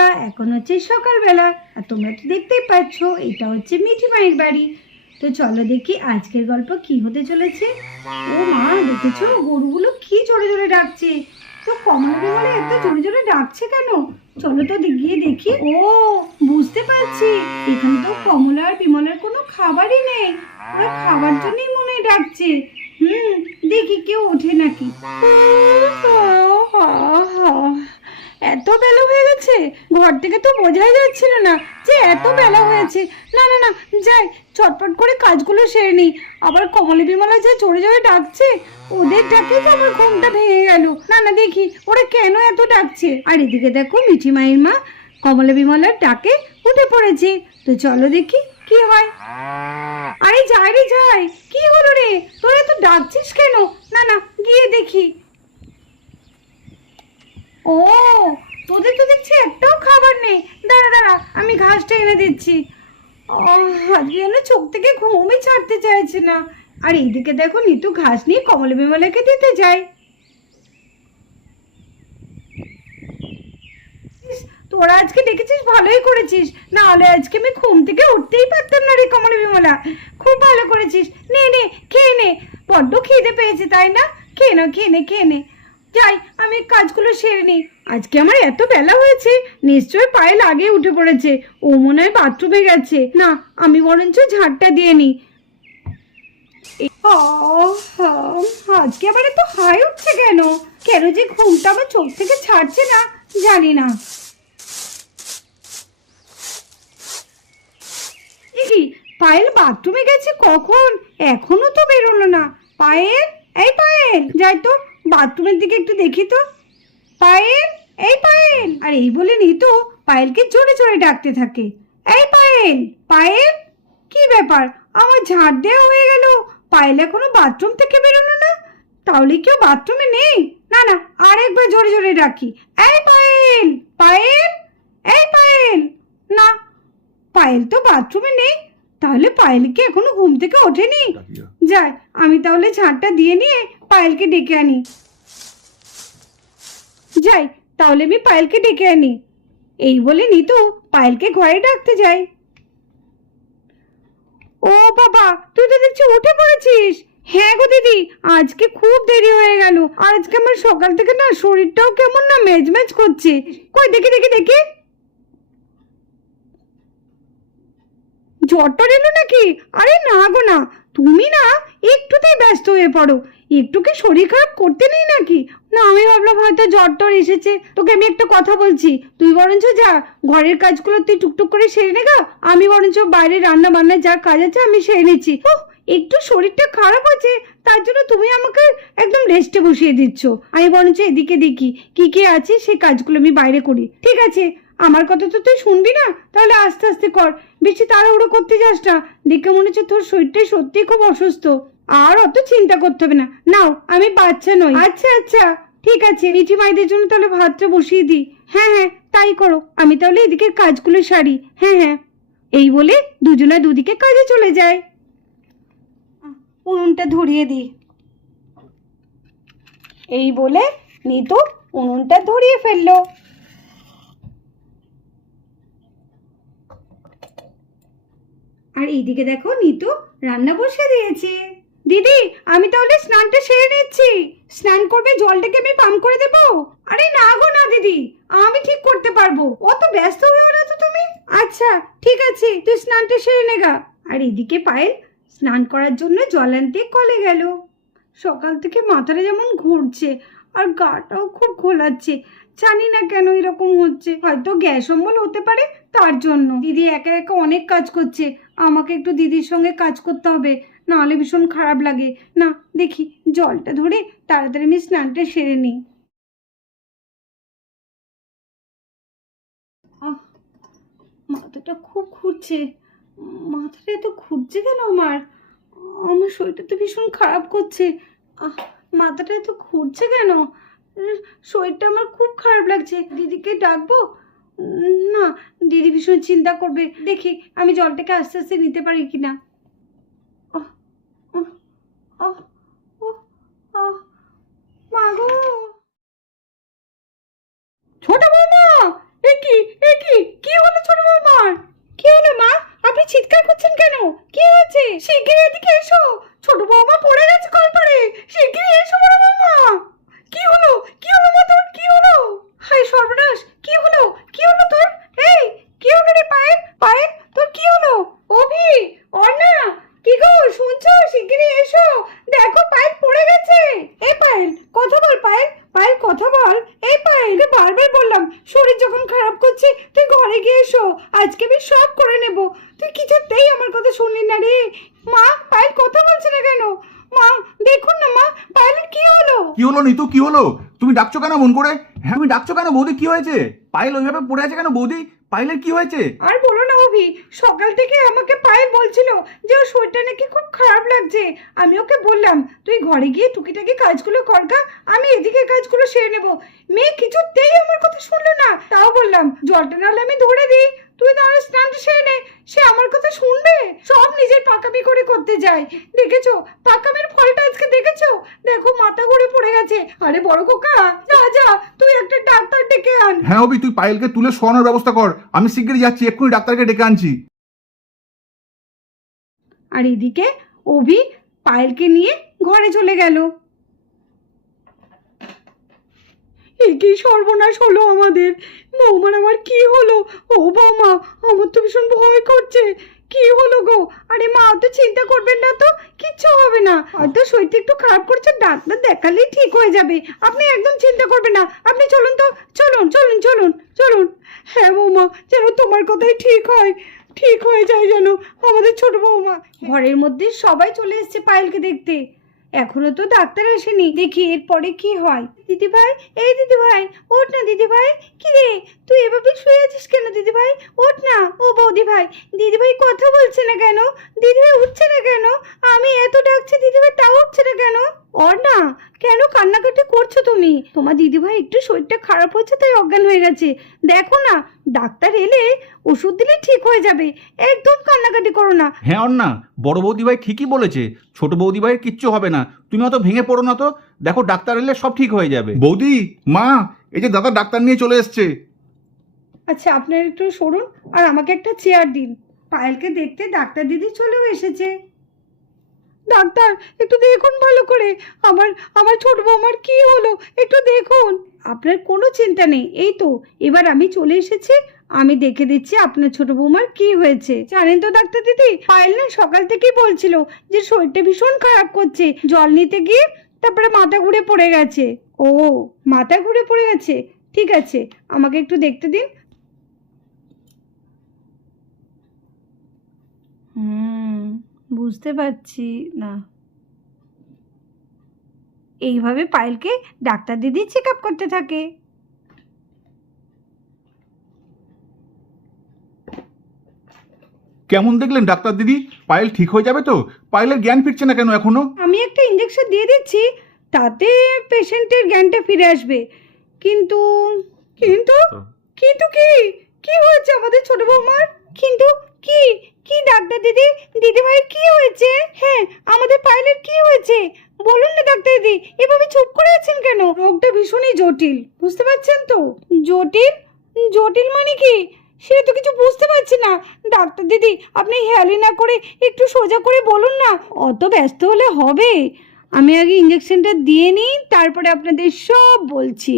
বন্ধুরা, এখন হচ্ছে সকালবেলা আর তোমরা তো দেখতেই পাচ্ছ এটা হচ্ছে মিঠি মায়ের বাড়ি। তো চলো দেখি আজকের গল্প কি হতে চলেছে। ও মা, দেখেছো গরুগুলো কি জোরে জোরে ডাকছে। তো কমলা বিমলা এত জোরে জোরে ডাকছে কেন? চলো তো গিয়ে দেখি। ও, বুঝতে পারছি, এখানে তো কমলা আর বিমলার কোনো খাবারই নেই। ওরা খাবার জন্যই মনে হয় ডাকছে। দেখি কেউ ওঠে নাকি। এত বেলা হয়ে গেছে, ঘর থেকে তো বোঝাই যাচ্ছিল না যে এত বেলা হয়েছে। না না না, যাই চটপট করে কাজগুলো সেরে নিই। আবার কমলা বিমলা যে জোরে জোরে ডাকছে, ওদের ডাকে তো আমার ঘুমটা ভেঙে গেল। না না, দেখি ওরা কেন এত ডাকছে। আর এদিকে দেখো মিঠি মায়ের মা কমলা বিমলার ডাকে উঠে পড়েছে। তো চলো দেখি কি হয়। আরে যাই রে যাই, কি হলো রে, তোরা তো ডাকছিস কেন? না না, গিয়ে দেখি। ও, তোদের তো দেখছি একটাও খাবার নেই। দাঁড়া দাঁড়া, আমি ঘাসটা এনে দিচ্ছি। আজকে যেন চোখ থেকে ঘুমই ছাড়তে চাইছে না। আর এইদিকে দেখো নিতু ঘাস নিয়ে কমলা বিমলাকে দিতে যায়। তোরা আজকে ডেকেছিস, ভালোই করেছিস, না হলে আজকে আমি ঘুম থেকে উঠতেই পারতাম না রে কমলা বিমলা। খুব ভালো করেছিস, নে নে খেয়ে নে, বড্ড খিদে পেয়েছে তাই না? খেয়ে নে খেয়ে নে খেয়ে নে। যাই আমি কাজগুলো সেরে নিই। আজকে আমার এত বেলা হয়েছে, নিশ্চয়ই পায়ে লাগিয়ে উঠে পড়েছে। ও মনে হয় বাথরুমে গেছে। না, আমি বরঞ্চ ঝাড়টা দিয়ে নিই। আজকে আবার এত হাই উঠছে কেন? কেন যে ঘুমটা আমার চোখ থেকে ছাড়ছে না জানি না। কি, পায়েল বাথরুমে গেছে কখন? এখনো তো বেরোলো না। পায়েল, এই পায়েল, যাই তো বাথরুমের দিকে একটু দেখি তো। পায়েল, এই পায়েল। আর এই বলে নিতু পায়েলকে জোরে জোরে ডাকতে থাকে। এই পায়েল, পায়েল, কি ব্যাপার? আমার ঝাড় দেওয়া হয়ে গেল, পায়েল এখনো বাথরুম থেকে বেরোলো না। তাহলে কেউ বাথরুমে নেই? না না, আরেকবার জোরে জোরে ডাকি। এই পায়েল, পায়েল, এই পায়েল। না, পায়েল তো বাথরুমে নেই। তাহলে পায়েল কি এখনো ঘুম থেকে ওঠেনি? যাই আমি তাহলে ঝাড়টা দিয়ে নিয়ে পায়েলকে ডেকে আনি। যাই তাহলে আমি পায়েলকে ডেকে আনি। এই বলে নিতু পায়েলকে ঘরে ডাকতে যায়। ও বাবা, তুই তো দেখছি উঠে পড়েছিস। হ্যাঁ গো দিদি, আজকে খুব দেরি হয়ে গেল। আর আজকে আমার সকাল থেকে না শরীরটাও কেমন না মেজমেজ করছে। কই দেখি দেখি দেখি, জ্বর এলো নাকি? আরে না গো না, তুমি না একটুতেই ব্যস্ত হয়ে পড়ো। একটু কি শরীর খারাপ করতে নেই নাকি? না, আমি ভাবলাম হয়তো জ্বর এসেছে। তোকে আমি একটা কথা বলছি, তুই বরঞ্চ যা ঘরের কাজগুলো তুই টুকটুক করে সেরে নে গা। আমি বরঞ্চ বাইরে রান্না বান্নার যা কাজ আছে আমি সেরে নিচ্ছি। ও, একটু শরীরটা খারাপ আছে তার জন্য তুমি আমাকে একদম রেস্টে বসিয়ে দিচ্ছ। আমি বরঞ্চ এদিকে দেখি কি কি আছে সেই কাজগুলো আমি বাইরে করি। ঠিক আছে, আমার কথা তো তুই শুনবি না? তাহলে আস্তে আস্তে কর, বেশি তাড়াহুড়ো করতে যাস না। দেখে মনে হচ্ছে তোর শরীরটা সত্যি খুব অসুস্থ। আর অত চিন্তা করতে হবে না। নাও, আমি বাচ্চা নই। আচ্ছা আচ্ছা, ঠিক আছে, মিঠি মাইদের জন্য তাহলে ভাতটা বসিয়ে দিই। হ্যাঁ হ্যাঁ, তাই করো। আমি তাহলে এদিকের কাজগুলো সারি। হ্যাঁ হ্যাঁ। এই বলে দুজনে দুদিকে কাজে চলে যায়। উনুনটা ধরিয়ে দিই। এই বলে নিতু উনুনটা ধরিয়ে ফেললো। আর এইদিকে দেখো নিতু রান্না বসিয়ে দিয়েছে। দিদি, আমি তাহলে স্নানটা সেরে নিচ্ছি। স্নান করবে, জলটাকে আমি পাম্প করে দেবো? আরে না গো না দিদি, আমি ঠিক করতে পারবো। অত ব্যস্ত হয়েও না তো তুমি। আচ্ছা ঠিক আছে, তুই স্নানটা সেরে নেগা। আর এদিকে পায়েল স্নান করার জন্য জল আনতে কলে গেল। সকাল থেকে মাথাটা যেমন ঘুরছে আর গাটাও খুব ঘোলাচ্ছে। জানি না কেন এরকম হচ্ছে, হয়তো গ্যাস অম্বল হতে পারে তার জন্য। দিদি একা একা অনেক কাজ করছে, আমাকে একটু দিদির সঙ্গে কাজ করতে হবে, নাহলে ভীষণ খারাপ লাগে। না, দেখি জলটা ধরে তাড়াতাড়ি আমি স্নানটা সেরে নিই। মাথাটা খুব ঘুরছে। মাথাটা এত ঘুরছে কেন আমার? আমার শরীরটা তো ভীষণ খারাপ করছে। মাথাটা এত ঘুরছে কেন? শরীরটা আমার খুব খারাপ লাগছে। দিদিকে ডাকবো? না, দিদি ভীষণ চিন্তা করবে। দেখি আমি জলটাকে আস্তে আস্তে নিতে পারি কিনা। মা গো, ছোট বৌমা, এ কি কি হলো? কি হলো তোর? এই কি হলো রে পায়েল? পায়েল তোর কি হলো? অভি, অর্ণা, কি গো শুনছো? শিগগিরই এসো, দেখো পায়েল পড়ে গেছে। এই পায়েল কথা বল, পায়েল পায়েল কথা বল। এই পায়েল বারবার বললাম শরীর যখন খারাপ করছে তুই ঘরে গিয়ে এসো, আজকে আমি সব করে নেব। তুই কিছুতেই আমার কথা শুনলি না রে। মা, পায়েল কথা বলছে না কেন? মা দেখুন না মা, পায়েলের কি হলো? কি হলো নিতু, কি হলো? তুমি ডাকছো কেন মন করে? হ্যাঁ তুমি ডাকছো কেন? বৌদি কি হয়েছে? পায়েল ওইভাবে পড়ে আছে কেন বৌদি? পায়েলের কি হয়েছে? আর বলো না অভি, সকাল থেকে আমাকে পায়েল বলছিল যে ওর শরীরটা নাকি খুব খারাপ লাগছে। আমি ওকে বললাম তুই ঘরে গিয়ে টুকিটাকি কাজগুলো করগা, আমি এদিকে কাজগুলো সেরে নেবো। মেয়ে কিছুতেই আমার কথা শুনলো না। তাও বললাম জলটা নাহলে আমি ধরে দিই, তুই তাহলে স্নানটা সেরে নে। সে আমার কথা শুনবে? সব নিজের পাকামি করে করতে যায়। দেখেছো পাকামির ফলটা আজকে দেখেছো? দেখো মাথা ঘুরে পড়ে গেছে। আরে বড় খোকা, যা যা তুই একটা ডাক্তার ডেকে আন। হ্যাঁ অবি, তুই পায়েলকে তুলে শোয়ানোর ব্যবস্থা কর, আমি শিগগিরই যাচ্ছি, এক্ষুনি ডাক্তারকে ডেকে আনছি। আর এদিকে অভি পায়েলকে নিয়ে ঘরে চলে গেল। কি সর্বনাশ হলো আমাদের! বৌমার আবার কি হলো? ও বৌমা, আমার তো ভীষণ ভয় করছে। কি হলো গো? আরে মা তো চিন্তা করবেন না তো, কিচ্ছু হবে না। হয়তো শরীরটা একটু খারাপ করছে, ডাক্তার দেখালেই ঠিক হয়ে যাবে। আপনি একদম চিন্তা করবেন না। আপনি চলুন তো, চলুন চলুন চলুন চলুন। হ্যাঁ বৌমা, যেন তোমার কথাই ঠিক হয়, ঠিক হয়ে যায় যেন আমাদের ছোট বৌমা। ঘরের মধ্যে সবাই চলে এসেছে পায়েলকে দেখতে। এখনো তো ডাক্তার আসেনি, দেখি এরপরে কি হয়। দিদি ভাই, এই দিদি ভাই, ওঠ না দিদি ভাই। কি রে তুই এভাবে শুয়ে আছিস কেন দিদি ভাই? ওঠ না। ও বৌদি ভাই, দিদি ভাই কথা বলছে না কেন? দিদি ভাই উঠছে না কেন? আমি এত ডাকছি দিদি ভাই তাও উঠছে না কেন? ওর না, কেন কান্নাকাটি করছো তুমি? তোমার দিদি ভাই একটু শরীরটা খারাপ হচ্ছে তাই অজ্ঞান হয়ে গেছে। দেখো না, ডাক্তার এলে ওষুধ দিলে ঠিক হয়ে যাবে। একদম কান্নাকাটি করো না। হ্যাঁ অন্না, বড় বৌদি ভাই ঠিকই বলেছে, ছোট বৌদি ভাইয়ের কিচ্ছু হবে না, তুমি অত ভেঙে পড়ো না তো। দেখো ডাক্তার এলে সব ঠিক হয়ে যাবে। বৌদি, মা, এই যে দাদা ডাক্তার নিয়ে চলে এসছে। আচ্ছা আপনার একটু সরুন আর আমাকে একটা চেয়ার দিন। পায়েলকে দেখতে ডাক্তার দিদি চলেও এসেছে। ডাক্তার একটু দেখুন ভালো করে, আমার আমার ছোট বৌমার কি হলো একটু দেখুন। আপনার কোনো চিন্তা নেই, এই তো এবার আমি চলে এসেছি, আমি দেখে দিচ্ছি আপনার ছোট বৌমার কি হয়েছে। জানেন তো ডাক্তার দিদি, পায়েল না সকাল থেকেই বলছিল যে শরীরটা ভীষণ খারাপ করছে। জল নিতে গিয়ে তারপরে মাথা ঘুরে পড়ে গেছে। ও, মাথা ঘুরে পড়ে গেছে, ঠিক আছে আমাকে একটু দেখতে দিন। বুঝতে পারছি না। এইভাবে পায়েলকে ডাক্তার দিদি চেক আপ করতে থাকে। কেমন দেখলেন ডাক্তার দিদি? পায়েল ঠিক হয়ে যাবে তো? পায়েলের জ্ঞান ফিরছে না কেন এখনো? আমি একটা ইঞ্জেকশন দিয়ে দিচ্ছি, তাতে পেশেন্টের জ্ঞানটা ফিরে আসবে। কিন্তু কিন্তু কিন্তু কি কি হয়েছে আমাদের ছোট বৌমার? কিন্তু কি কি ডাক্তার দিদি, দিদি ভাই কি হয়েছে? হ্যাঁ আমাদের পায়েলের কি হয়েছে বলুন না ডাক্তার দিদি, এভাবে চুপ করে আছেন কেন? রোগটা ভীষণই জটিল, বুঝতে পারছেন তো? জটিল? জটিল মানে কি সেটা তো কিছু বুঝতে পারছি না। ডাক্তার দিদি আপনি হেয়ালি না করে একটু সোজা করে বলুন না। অত ব্যস্ত হলে হবে? আমি আগে ইঞ্জেকশনটা দিয়ে নিই, তারপরে আপনাদের সব বলছি।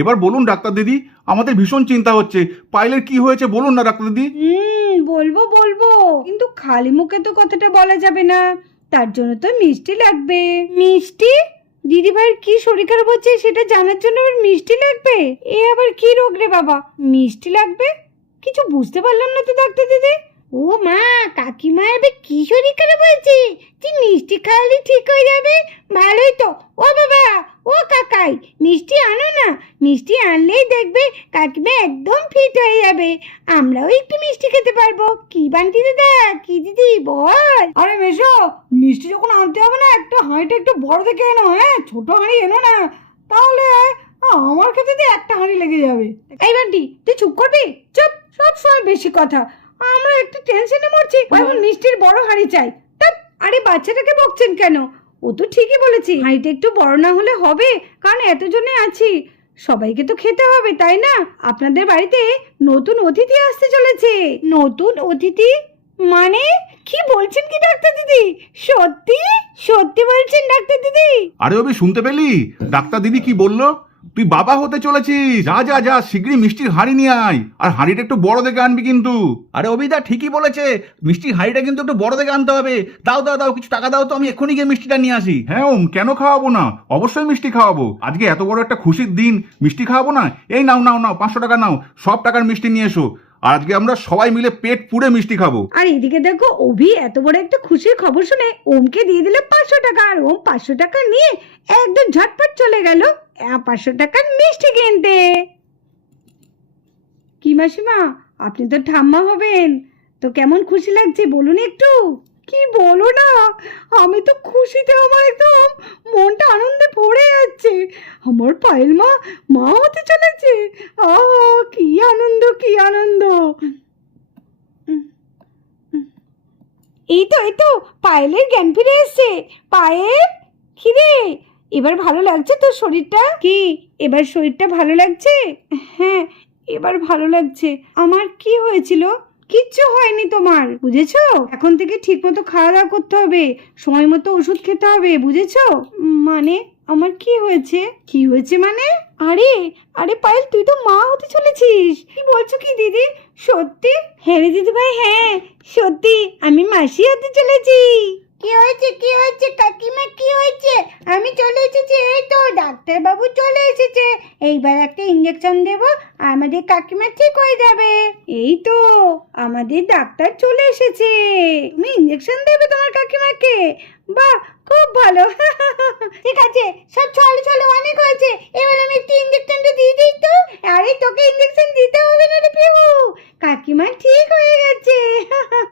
এবার বলুন ডাক্তার দিদি, আমাদের ভীষণ চিন্তা হচ্ছে, পায়েলের কি হয়েছে বলুন না ডাক্তার দিদি। বলবো বলবো, কিন্তু খালি মুখে তো কথাটা বলা যাবে না, তার জন্য তো মিষ্টি লাগবে। মিষ্টি? দিদি ভাইয়ের কি শরীর খারাপ হচ্ছে সেটা জানার জন্য আবার মিষ্টি লাগবে? এ আবার কি রোগ রে বাবা, মিষ্টি লাগবে? কিছু বুঝতে পারলাম না তো ডাক্তার দিদি। ও মা, কাকিমা এবার কি শরীর খারাপ হয়েছে যে মিষ্টি খাওয়ালে ঠিক হয়ে যাবে? ভালোই তো। ও বাবা, ও কাকাই, মিষ্টি আনো না, মিষ্টি আনলেই দেখবে কাকিমা একদম ফিট হয়ে যাবে। আমরাও একটু মিষ্টি খেতে পারবো। কি বান্টি দাদা, কি দিদি বল? আরে মেশো, মিষ্টি যখন আনতে হবে না, একটা হাঁড়িটা একটু বড় দেখে এনো। হ্যাঁ ছোট হাঁড়ি এনো না, তাহলে আমার খেতে দিয়ে একটা হাঁড়ি লেগে যাবে। এই বান্টি তুই চুপ করবি? চুপ, সব সময় বেশি কথা। আমরা একটু টেনশনে মরছি, এখন মিষ্টির বড় হাঁড়ি চাই। তা আরে বাচ্চাটাকে বকছেন কেন? ও তো ঠিকই বলেছি, হাঁড়িটা একটু বড় না হলে হবে, কারণ এতজনে আছি, সবাইকে তো খেতে হবে তাই না? আপনাদের বাড়িতে নতুন অতিথি আসতে চলেছে। নতুন অতিথি মানে? কি বলছেন কি ডাক্তার দিদি? সত্যি সত্যি বলছেন ডাক্তার দিদি? আরে অভি, শুনতে পেলি ডাক্তার দিদি কি বললো? তুই বাবা হতে চলেছিস। যা যা যা, শিগগিরই মিষ্টির হাঁড়ি নিয়ে আয়, আর হাঁড়িটা একটু বড় দেখে আনবি কিন্তু। আরে অভিদা ঠিকই বলেছে, মিষ্টির হাঁড়িটা কিন্তু একটু বড় দেখে আনতে হবে। দাও দাও দাও, কিছু টাকা দাও তো, আমি এক্ষুনি গিয়ে মিষ্টিটা নিয়ে আসি। হ্যাঁ ওম, কেন খাওয়াবো না, অবশ্যই মিষ্টি খাওয়াবো। আজকে এত বড় একটা খুশির দিন, মিষ্টি খাওয়াবো না? এই নাও নাও নাও, 500 টাকা নাও, সব টাকার মিষ্টি নিয়ে এসো। আর আজকে আমরা সবাই মিলে পেট পুড়ে মিষ্টি খাবো। আর এদিকে দেখো, অভি এত বড় একটা খুশির খবর শুনে ওমকে দিয়ে দিল 500 টাকা, আর ওম 500 টাকা নিয়ে একদম ঝটপট চলে গেল 500 টাকার মিষ্টি কিনতে। কি মাসিমা, আপনি তো ঠাম্মা হবেন, তো কেমন খুশি লাগছে বলুন একটু। কি বলো না, আমি তো খুশিতে আমার একদম মনটা আনন্দে ভরে যাচ্ছে। আমার পায়েল মা মা হতে চলেছে। কি আনন্দ, কি আনন্দ। এই তো পায়েলের জ্ঞান ফিরে এসছে। পায়েল, কি রে, এবার ভালো লাগছে তোর শরীরটা? কি এবার শরীরটা ভালো লাগছে? হ্যাঁ, এবার ভালো লাগছে। আমার কি হয়েছিল? কিচ্ছু হয়নি তোমার, বুঝেছো? এখন থেকে ঠিক মতো খাওয়া দাওয়া করতে হবে, সময় মতো ওষুধ খেতে হবে, বুঝেছো? মানে আমার কি হয়েছে? কি হয়েছে মানে? আরে আরে পায়েল, তুই তো মা হতে চলেছিস। কি বলছো কি দিদি? সত্যি? হ্যাঁ রে দিদি ভাই, হ্যাঁ সত্যি আমি মাসি হতে চলেছি। কি হয়েছে, কি হয়েছে কাকিমা, কি হয়েছে? আমি চলে এসেছি, এই তো ডাক্তার বাবু চলে এসেছে। এইবার একটা ইঞ্জেকশন দেব, আমাদের কাকিমা ঠিক হয়ে যাবে। এই তো আমাদের ডাক্তার চলে এসেছে, তুমি ইঞ্জেকশন দেবে তোমার কাকিমাকে? বাহ, খুব ভালো। ঠিক আছে, সব চলো চলো, অনেক হয়েছে, এবার আমি একটু ইঞ্জেকশনটা দিয়ে দিই তো। আরে তোকে ইঞ্জেকশন দিতে হবে না রে পিহু, কাকিমা ঠিক হয়ে